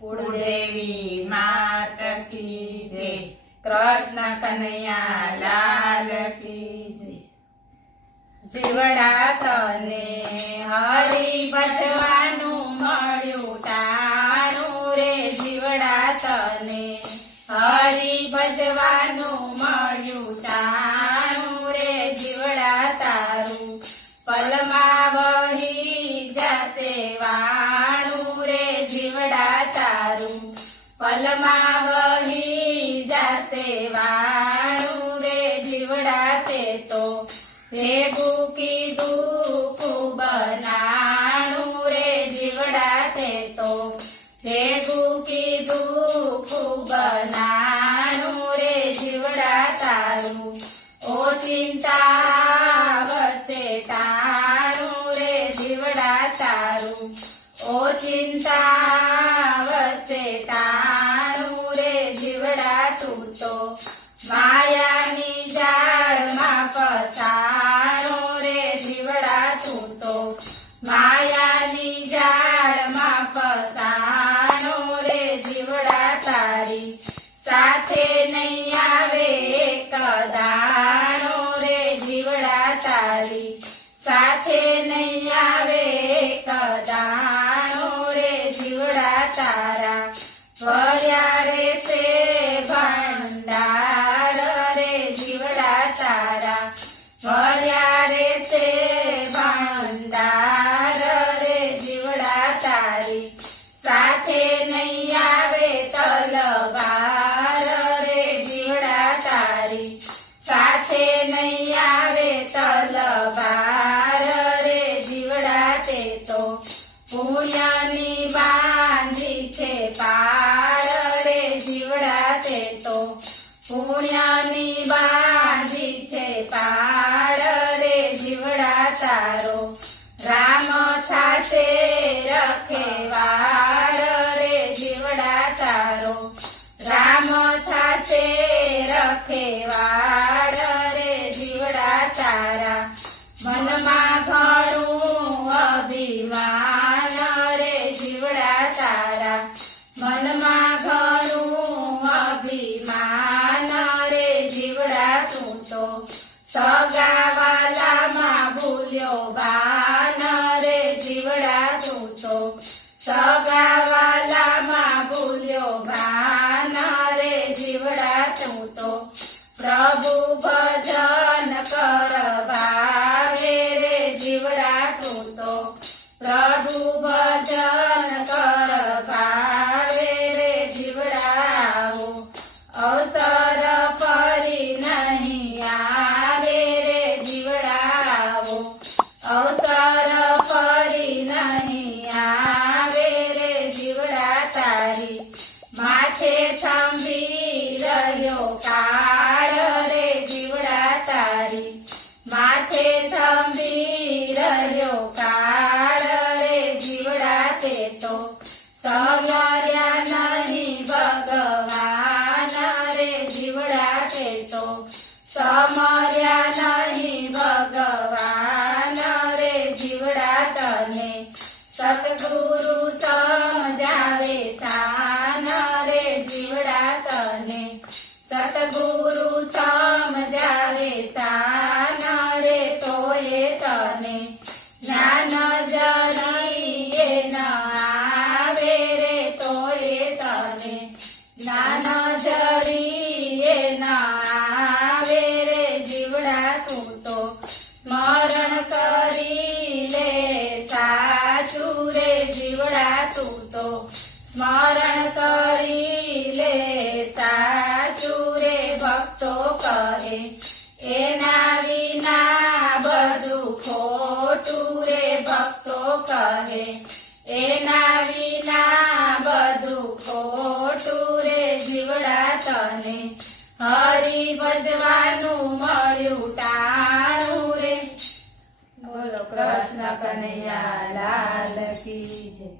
कुलदेवी मात की जय। कृष्ण कन्हैया लाल की जय। जीवड़ा तने हरि भजवानु मळ्यु टाणु रे। जीवड़ा तने हरि भजवानु मळ्यु टाणु रे। जीवड़ा तारू पलमा वही जाते वाणु रे। जीवड़ा तारू पलमा वही जाते वाणु रे। जीवड़ा ते तो भेगू कीधु खूब नाणु रे। जीवड़ा ते तो भेगू कीधु खूब नाणु रे। जीवड़ा तारू ओ चिंता वसे टाणु रे। जीवड़ा तारू ओ चिंता वसे टाणु रे। जीवड़ा तू तो मायानी जाळमा फसाणु रे। जीवड़ा तू तो मायानी जाळमा फसाणु रे। जीवड़ा तारी साथे नहीं आवे एक दाणो रे। जीवड़ा तारी साथे नहीं आवे एक दाणो रे। जीवड़ा तारा वळ्या रे से भंडार रे। जीवड़ा तारा वळ्या रे से भंडार रे। जीवड़ा तारी साथे नहीं आवे तलवार रे। जीवड़ा तारी साथे नहीं आवे तलवार रे। जीवड़ा ते तो पुण्यानी बांधी छे पाळ रे। जीवड़ा ते तो पुण्यानी बांधी छे पाळ रे। जीवड़ा तारो राम थासे रखेवाळ रे। जीवड़ा तारो राम थासे रखेवाळ रे। जीवड़ा तारा मनमा घणुं अभिमान रे। जीवड़ा तारा मनमा घणुं अभिमान रे। जीवड़ा तू तो सगावालामा भूल्यो बान रे। जीवड़ा तू तो सगावालामा भूल्यो बान रे। जीवड़ा तू तो प्रभु भजन करवावे रे। जीवड़ा तू तो प्रभु भजन करवावे रे। जीवड़ा आओ अवसर फरी नहीं आवे रे। जीवड़ा आओ अवसर फरी नहीं आवे रे। जीवड़ा तारी माथे थंभी रह्यो काळ रे। जीवड़ा तारी माथे थंभी रह्यो काळ रे। जीवड़ा ते तो समर्या नहीं भगवान रे। जीवड़ा ते तो समर्या नहीं भगवान रे। जीवड़ा तने सतगुरु समझावे तान रे। जीवड़ा तने सतगुरु समझावे तान रे। तो ये तने ज्ञान जरिए न आवे रे। तो ये तने ज्ञान जरिए न आवे रे। जीवड़ा तू तो स्मरण करी ले साचू रे। जीवड़ा तू तो स्मरण करी ले साचू रे। भक्तो कहे एना विना बधु खोटू रे। भक्तो कहे एना विना बधु खोटू रे। जीवड़ा तने हरि भजवानु मळ्यु टाणु रे। बोलो कृष्ण कन्हैया लाल की जय।